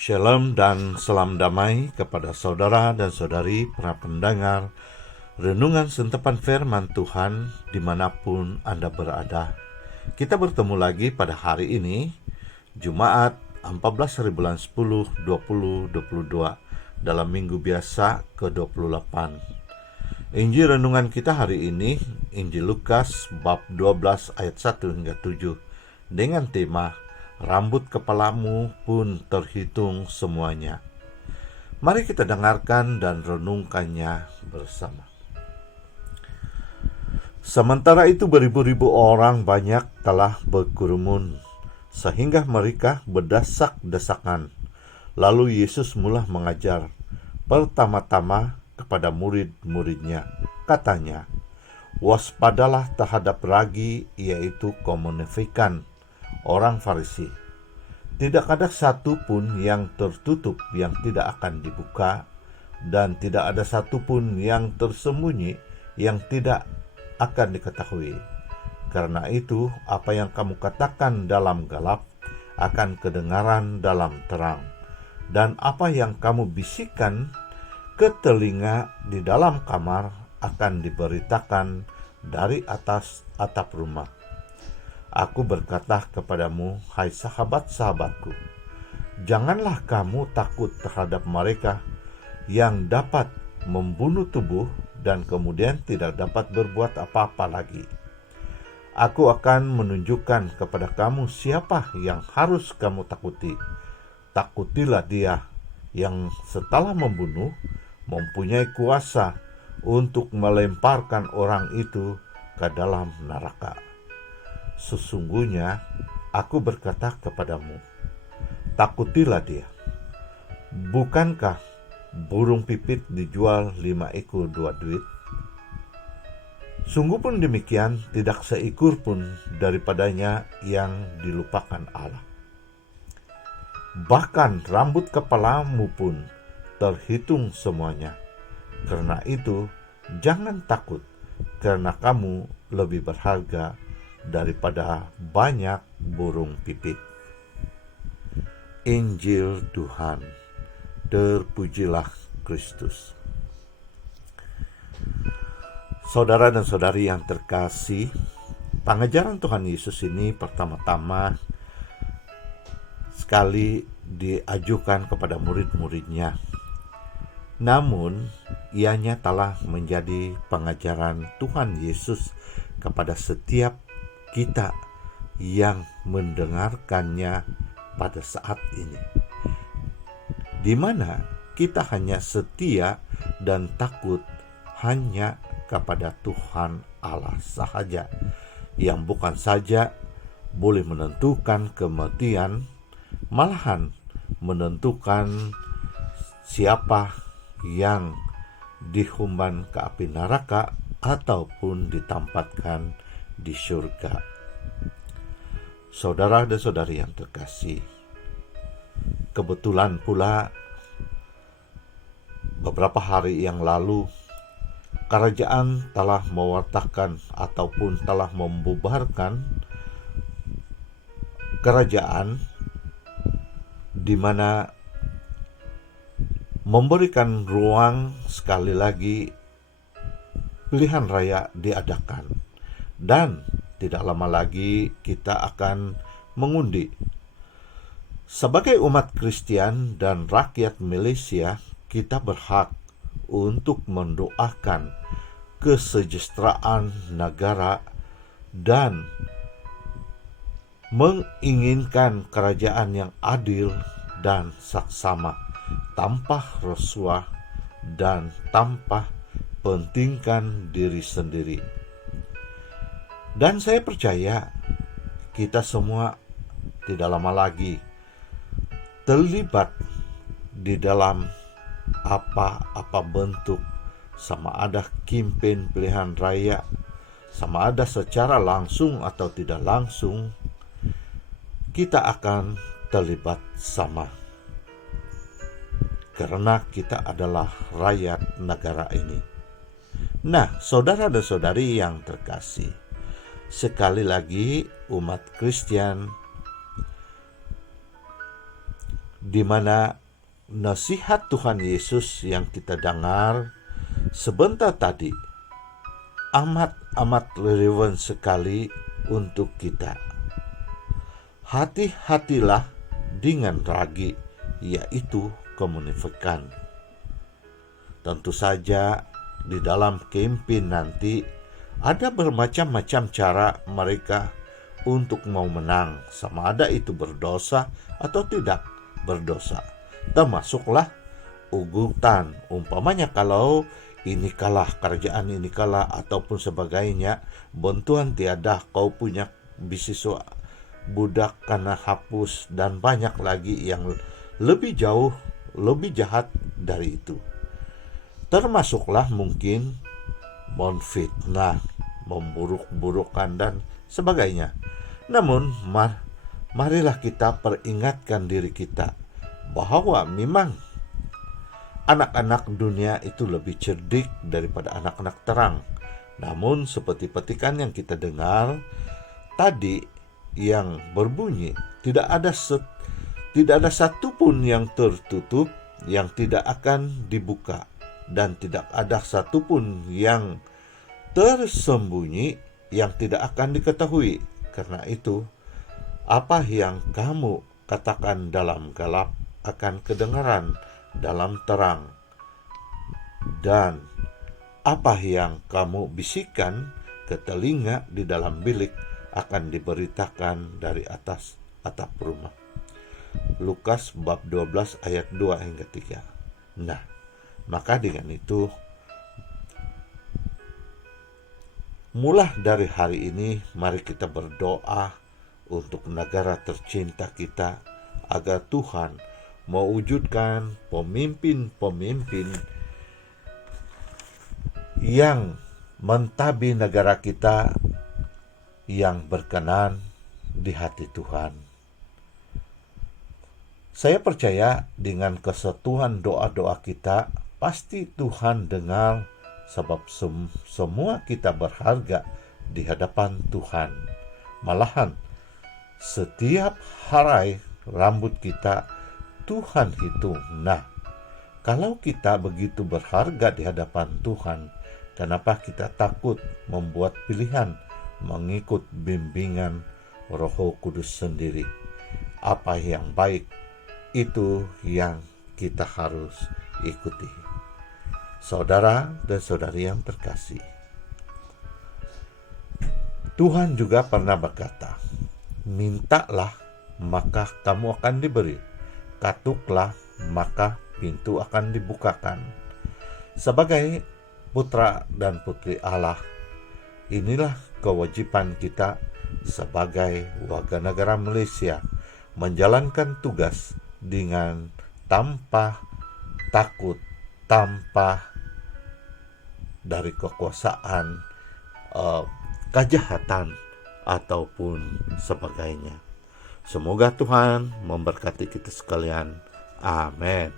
Shalom dan salam damai kepada saudara dan saudari para pendengar Renungan Sentapan Firman Tuhan dimanapun Anda berada. Kita bertemu lagi pada hari ini, Jumat 14 hari bulan 10 2022 dalam minggu biasa ke-28. Injil renungan kita hari ini, Injil Lukas bab 12 ayat 1 hingga 7 dengan tema Rambut kepalamu pun terhitung semuanya. Mari kita dengarkan dan renungkannya bersama. Sementara itu beribu-ribu orang banyak telah berkerumun, sehingga mereka berdesak-desakan. Lalu Yesus mula mengajar, pertama-tama kepada murid-muridnya. Katanya, waspadalah terhadap ragi, yaitu kaum munafikan, orang Farisi. Tidak ada satu pun yang tertutup yang tidak akan dibuka, dan tidak ada satu pun yang tersembunyi yang tidak akan diketahui. Karena itu, apa yang kamu katakan dalam gelap akan kedengaran dalam terang, dan apa yang kamu bisikkan ke telinga di dalam kamar akan diberitakan dari atas atap rumah. Aku berkata kepadamu, hai sahabat-sahabatku, janganlah kamu takut terhadap mereka yang dapat membunuh tubuh dan kemudian tidak dapat berbuat apa-apa lagi. Aku akan menunjukkan kepada kamu siapa yang harus kamu takuti. Takutilah dia yang setelah membunuh mempunyai kuasa untuk melemparkan orang itu ke dalam neraka. Sesungguhnya aku berkata kepadamu, takutilah dia. Bukankah burung pipit dijual 5 ekor 2 duit? Sungguh pun demikian, tidak seekor pun daripadanya yang dilupakan Allah. Bahkan rambut kepalamu pun terhitung semuanya. Karena itu, jangan takut, karena kamu lebih berharga daripada banyak burung pipit. Injil Tuhan, terpujilah Kristus. Saudara dan saudari yang terkasih, pengajaran Tuhan Yesus ini pertama-tama sekali diajukan kepada murid-muridnya. Namun, ianya telah menjadi pengajaran Tuhan Yesus kepada setiap kita yang mendengarkannya pada saat ini, di mana kita hanya setia dan takut hanya kepada Tuhan Allah sahaja, yang bukan saja boleh menentukan kematian, malahan menentukan siapa yang dihumban ke api neraka ataupun ditempatkan di surga. Saudara dan saudari yang terkasih, kebetulan pula beberapa hari yang lalu kerajaan telah mewartakan ataupun telah membubarkan kerajaan di mana memberikan ruang sekali lagi pilihan raya diadakan. Dan tidak lama lagi kita akan mengundi. Sebagai umat Kristen dan rakyat Malaysia, kita berhak untuk mendoakan kesejahteraan negara dan menginginkan kerajaan yang adil dan saksama, tanpa rasuah dan tanpa pentingkan diri sendiri. Dan saya percaya kita semua tidak lama lagi terlibat di dalam apa-apa bentuk, sama ada kempen pilihan raya, sama ada secara langsung atau tidak langsung, kita akan terlibat sama. Karena kita adalah rakyat negara ini. Nah, saudara dan saudari yang terkasih, sekali lagi umat Kristen di mana nasihat Tuhan Yesus yang kita dengar sebentar tadi amat relevan sekali untuk kita. Hati-hatilah dengan ragi, yaitu kemunafikan. Tentu saja di dalam campaign nanti ada bermacam-macam cara mereka untuk mau menang, sama ada itu berdosa atau tidak berdosa. Termasuklah ugutan, umpamanya kalau ini kalah, kerajaan ini kalah ataupun sebagainya, bantuan tiada, kau punya beasiswa budak karena hapus, dan banyak lagi yang lebih jauh, lebih jahat dari itu. Termasuklah mungkin memfitnah, memburuk-burukkan dan sebagainya. Namun marilah kita peringatkan diri kita bahwa memang anak-anak dunia itu lebih cerdik daripada anak-anak terang. Namun seperti petikan yang kita dengar tadi yang berbunyi, tidak ada satupun yang tertutup yang tidak akan dibuka, dan tidak ada satupun yang tersembunyi yang tidak akan diketahui. Karena itu, apa yang kamu katakan dalam gelap akan kedengaran dalam terang, dan apa yang kamu bisikkan ke telinga di dalam bilik akan diberitakan dari atas atap rumah. Lukas bab 12 ayat 2 hingga 3. Nah, maka dengan itu, mulai dari hari ini, mari kita berdoa untuk negara tercinta kita, agar Tuhan mewujudkan pemimpin-pemimpin yang mentabi negara kita, yang berkenan di hati Tuhan. Saya percaya dengan kesatuan doa-doa kita, pasti Tuhan dengar, sebab semua kita berharga di hadapan Tuhan. Malahan setiap harai rambut kita Tuhan hitung. Nah, kalau kita begitu berharga di hadapan Tuhan, kenapa kita takut membuat pilihan mengikut bimbingan Roh Kudus sendiri? Apa yang baik, itu yang kita harus ikuti. Saudara dan saudari yang terkasih, Tuhan juga pernah berkata, mintalah maka kamu akan diberi, katuklah maka pintu akan dibukakan. Sebagai putra dan putri Allah, inilah kewajiban kita sebagai warga negara Malaysia, menjalankan tugas dengan tanpa takut, tanpa dari kekuasaan, kejahatan ataupun sebagainya. Semoga Tuhan memberkati kita sekalian. Amin.